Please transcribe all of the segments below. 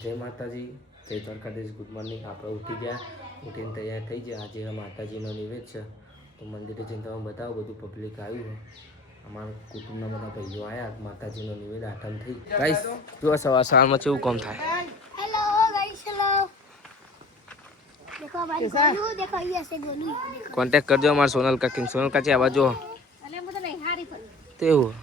જય માતાજી, જય દ્વારકાધીશ. Good morning. આપણે ઉઠી ગયા, ઉઠીને તૈયાર થઈ ગયા. આજે માતાજીનો નિવેદ છે, તો મંદિરે જઈને તમે બતાવો. બધું પબ્લિક આવ્યું છે, અમારા કુટુંબના બધા ભાઈઓ આવ્યા. માતાજીનો નિવેદ આઠમ થઈ. ગાઈસ જો સવાર સવારમાં કેવું કામ થાય. Hello guys, hello. देखो भाई गोलू, देखो ये से गोलू. કોન્ટેક્ટ કરજો અમારા સોનલ કાકી. સોનલ કાકી આવા જો. અલે મો તો નહીં હારી પર. તેવું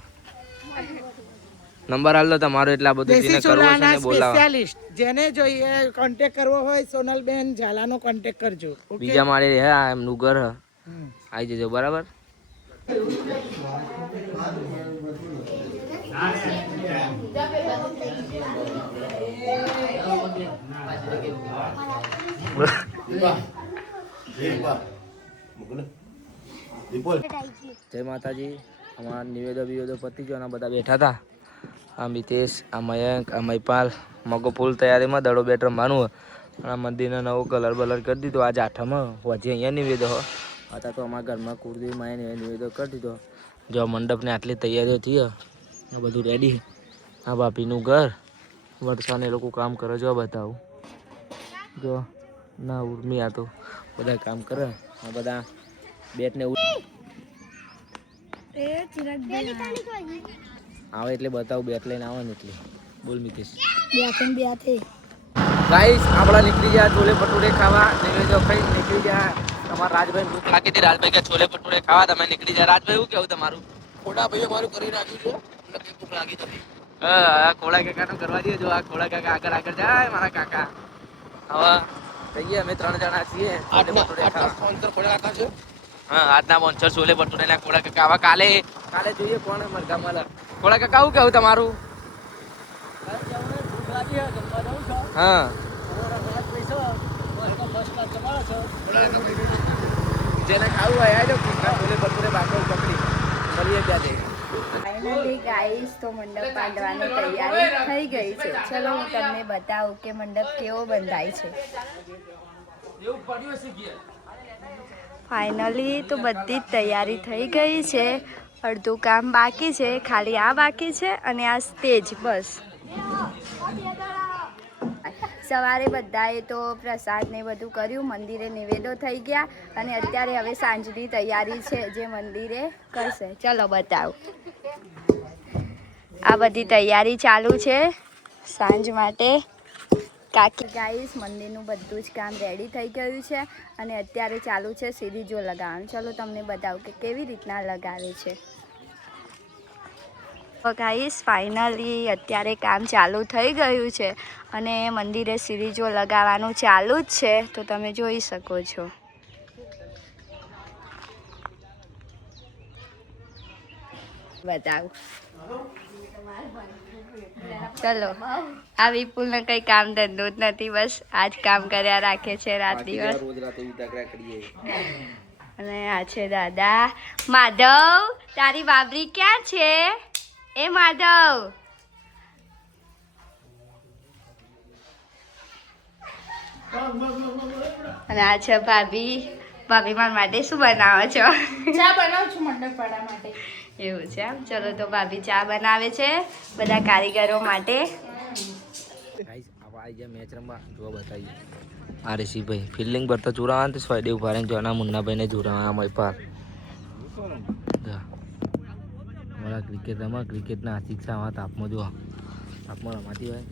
નંબર આલ દો તમારો. એટલા બધું જેને કરવો છે ને બોલાવો. સ્પેશિયાલિસ્ટ જેને જોઈએ કોન્ટેક્ટ કરવો હોય સોનલબેન ઝાલાનો કોન્ટેક્ટ કરજો. બીજા માળે હે એમનું ઘર આવી જજો. બરાબર. જય માતાજી. અમારા નિવેદો પતી ગયો. બધા બેઠા હતા. આ મિતેશ, આ મયંક, આ મયપાલ. મગો ફૂલ તૈયારીમાં દડો બેટ રમવાનું. અને આ મંદિરનો નવો કલર બલર કરી દીધો. આજે આઠમ હજી અહીંયા નિવેદો હતા. તો અમારા ઘરમાં કુળદેવી માએ નિવેદો કરી દીધો. જો મંડપને આટલી તૈયારીઓ થઈ, બધું રેડી. આ બાપીનું ઘર વરસાદ એ લોકો કામ કરે. જો બતાવું. જો ના ઉર્મી આ તો બધા કામ કરે. આ બધા બેટને આવે એટલે બતાવું. બેટ લઈને આવે ને એટલે બોલ મિતેશ. ગાઈસ આપણા નીકળી ગયા છોલે ભટુરે ખાવા. નિવેદો ખાઈ નીકળી ગયા. તમારા રાજભાઈ ભૂખ લાગી હતી. રાજભાઈ કે છોલે ભટુરે ખાવા. તમે નીકળી ગયા. રાજભાઈ શું કેવું તમારું? ખોડા ભાઈઓ મારું કરી નાખ્યું છે. મને ભૂખ લાગી હતી. હા, ખોડા કાકાનો કરવા દઈએ. જો આ ખોડા કાકા આગળ જાય. મારા કાકા હવે જઈએ. અમે 3 જણા છીએ. હા, આજના સ્પોન્સર છોલે ભટુરે ના ખોડા કાકા. આવા કાલે જોઈએ કોણ મરઘા મળે. ખોડા કાકા શું કેવું તમારું? હા, જેને ખાવું હોય આવજો. છોલે ભટુરે બાકો પકડી મળીએ ત્યાં. ફાઇનલી ગાઈસ તો મંડપ બાંધવાની તૈયારી થઈ ગઈ છે. ચલો હું તમને બતાવું કે મંડપ કેવો બંધાય છે. ફાઇનલી તો બધી જ તૈયારી થઈ ગઈ છે. અડધું કામ બાકી છે. ખાલી આ બાકી છે અને આ સ્ટેજ. બસ સવારે બધાએ તો પ્રસાદ ને બધું કર્યું. મંદિરે નિવેદો થઈ ગયા અને અત્યારે હવે સાંજની તૈયારી છે જે મંદિરે કરશે. ચલો બતાવો. આ બધી તૈયારી ચાલુ છે સાંજ માટે. કાકી ગાઈસ મંદિરનું બધું જ કામ રેડી થઈ ગયું છે અને અત્યારે ચાલુ છે સીરીજો લગાવવાનું. ચલો તમને બતાવું કે કેવી રીતના લગાવે છે. ગાઈસ ફાઇનલી અત્યારે કામ ચાલુ થઈ ગયું છે અને મંદિરે સીરીજો લગાવવાનું ચાલુ જ છે. તો તમે જોઈ શકો છો. બતાવું. ચલો આ વિપુલને કઈ કામ ધંધો જ નથી. બસ આજ કામ કર્યા રાખે છે રાત દિવસ. અને આ છે દાદા. માધવ તારી બાબરી ક્યાં છે? એ માધવ. અને આ છે ભાભી. ભાભી મારા માટે શું બનાવો છો? ચા બનાવું છું મંડપવાળા માટે. એવું છે એમ. ચલો તો ભાભી ચા બનાવે છે બધા કારીગરો માટે. મેચ રમવા જોવા બતાવીએ. આ ઋષિભાઈ ફિલ્ડિંગ પર તો જોડાવા તો સ્વાડે ઉભા રહીને જોના મુન્નાભાઈને જોડાવા. મયપાલ અમારા ક્રિકેટ રમવા. ક્રિકેટના આશિક છે. આવા તાપમાં જો તાપમાં રમાતી હોય.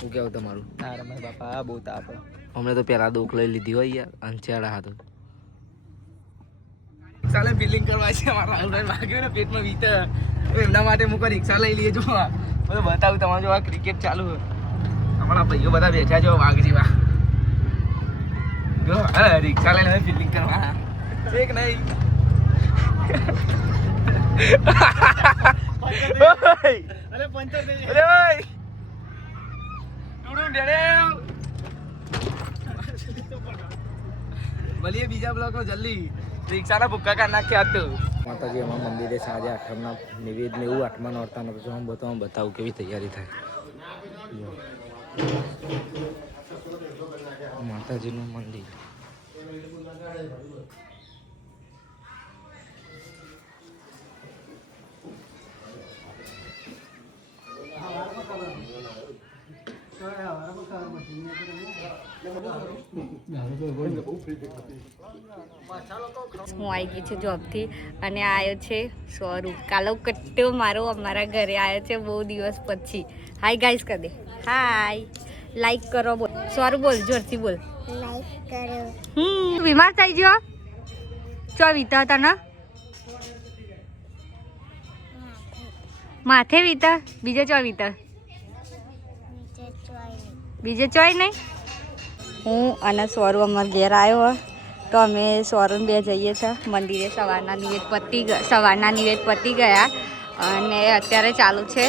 શું કેવું તમારું? ના રમાય બાપા, બહુ તાપ. અમને તો પહેલા દોખ લઈ લીધી હોય યાર. અંચિયાળા હતો ચાલે ફિલિંગ કરવા છે. અમારા રાહુલભાઈ વાગ્યું ને પેટમાં વીત. એમના માટે હું રિક્ષા લઈ લઈએ. જો બધું બતાવું તમારે. જો આ ક્રિકેટ ચાલુ. અમારા ભાઈઓ બધા બેઠા જો વાઘ જેવા. જો રિક્ષા લઈને ફિલિંગ કરવા છે કે નહીં? મળીએ બીજા બ્લોકમાં જલ્દી. રિક્ષાના ભૂક્કા કાઢ નાખ્યા હતું. માતાજી અમારા મંદિરે સાંજે આઠમના નિવેદ ને એવું 8મા નોરતાનો તો હું બતાવું કેવી તૈયારી થાય. માતાજીનું મંદિર. હું આવી ગઈ છું જોબથી અને આવ્યો છે સ્વરૂપ. કાલો કટ્ટો મારો અમારા ઘરે આવ્યો છે બહુ દિવસ પછી. હાય ગાઈસ કરી દે. હાય. લાઈક કરો બોલ. સ્વરૂપ બોલ જોરથી બોલ. લાઈક કરો. બીમાર થઈ ગયો? ચો વીતા તને? માથે વીતા? બીજે ચો વીતા? બીજે ચોય નહીં. હું અને સ્વરૂપ અમારા ઘેર આવ્યો તો અમે સ્વરૂપ બે જઈએ છીએ મંદિરે. સવારના નિવેદ પતી ગયા અને અત્યારે ચાલુ છે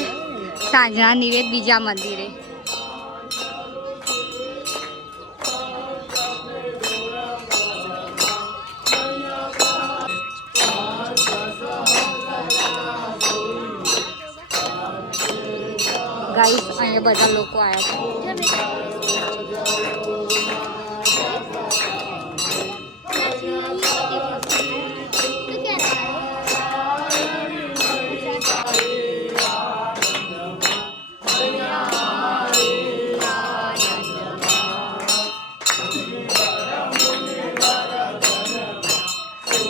સાંજના નિવેદ બીજા મંદિરે. ગાઈસ અહીંયા બધા લોકો આવ્યા છે.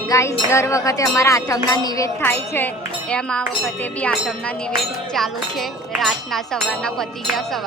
ગાઈસ દર વખતે અમારા આઠમના નિવેદ થાય છે એમ આ વખતે બી આઠમના નિવેદ ચાલુ છે. રાતના સવારના પતી ગયા.